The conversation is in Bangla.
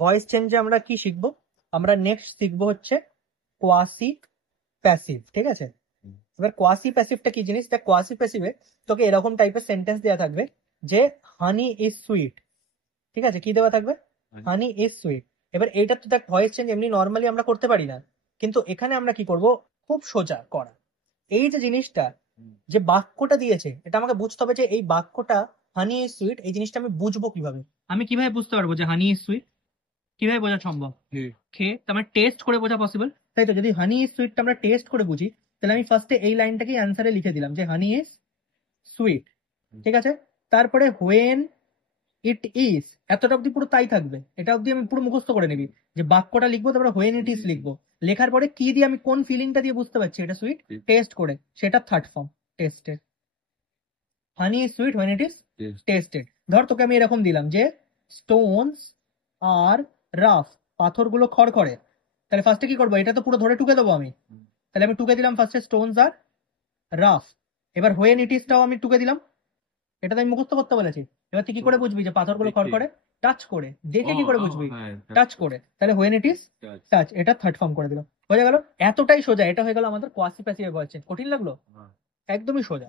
ভয়েস চেঞ্জে আমরা কি শিখবো? আমরা নেক্সট শিখবো হচ্ছে কোয়াসি প্যাসিভ, ঠিক আছে? এবার কোয়াসি প্যাসিভটা কি জিনিস? দেখ, কোয়াসি প্যাসিভে তোকে এরকম টাইপের সেন্টেন্স দেওয়া থাকবে যে হানি ইজ সুইট, ঠিক আছে? কি দেওয়া থাকবে? হানি ইজ সুইট। এবার এইটা তো দেখ ভয়েস চেঞ্জ এমনি নর্মালি আমরা করতে পারি না, কিন্তু এখানে আমরা কি করব, খুব সোজা করা। এই যে জিনিসটা, যে বাক্যটা দিয়েছে, এটা আমাকে বুঝতে হবে যে এই বাক্যটা হানি ইজ সুইট, এই জিনিসটা আমি বুঝবো কিভাবে? আমি কিভাবে বুঝতে পারবো যে হানি ইজ সুইট? কিভাবে বোঝা সম্ভব? খেয়ে তো আমার টেস্ট করে বোঝা পসিবল, তাই তো? যদি হানি ইজ সুইটটা আমরা টেস্ট করে বুঝি, তাহলে আমি ফার্স্টে এই লাইনটাকেই অ্যান্সারে লিখে দিলাম যে হানি ইজ সুইট, ঠিক আছে? তারপরে হোয়েন ইট ইজ, এতটা অব্দি পুরো তাই থাকবে, এটা অব্দি আমি পুরো মুখস্থ করে নিবি যে বাক্যটা লিখবো, তারপরে হোয়েন ইট ইজ লিখবো। লেখার পরে কি দিয়ে আমি কোন ফিলিংটা দিয়ে বুঝতে পারছি এটা সুইট? টেস্ট করে, সেটা third form tasted. Honey is sweet when it is tasted. ধর তোকে আমি এরকম দিলাম যে স্টোনস আর রাফ, পাথরগুলো খড়খড়ে, তাহলে ফার্স্টে কি করবো? এটা তো পুরো ধরে টুকে দেবো আমি, তাহলে আমি টুকে দিলাম ফার্স্টে স্টোনস আর রাফ। এবার হোয়েন ইট ইজটাও আমি টুকে দিলাম, এটা তো আমি মুখস্থ করতে বলেছি। এবার তুই কি করে বুঝবি যে পাথরগুলো খড়খড়ে? টাচ করে, দেখে কি করে বুঝবি? টাচ করে, তাহলে হোয়েন ইট ইজ টাচ, এটা থার্ড ফর্ম করে দিলাম, হয়ে গেল। এতটাই সোজা, এটা হয়ে গেল আমাদের কোয়াসি প্যাসিভ ভয়েস চেঞ্জ। কঠিন লাগলো? একদমই সোজা।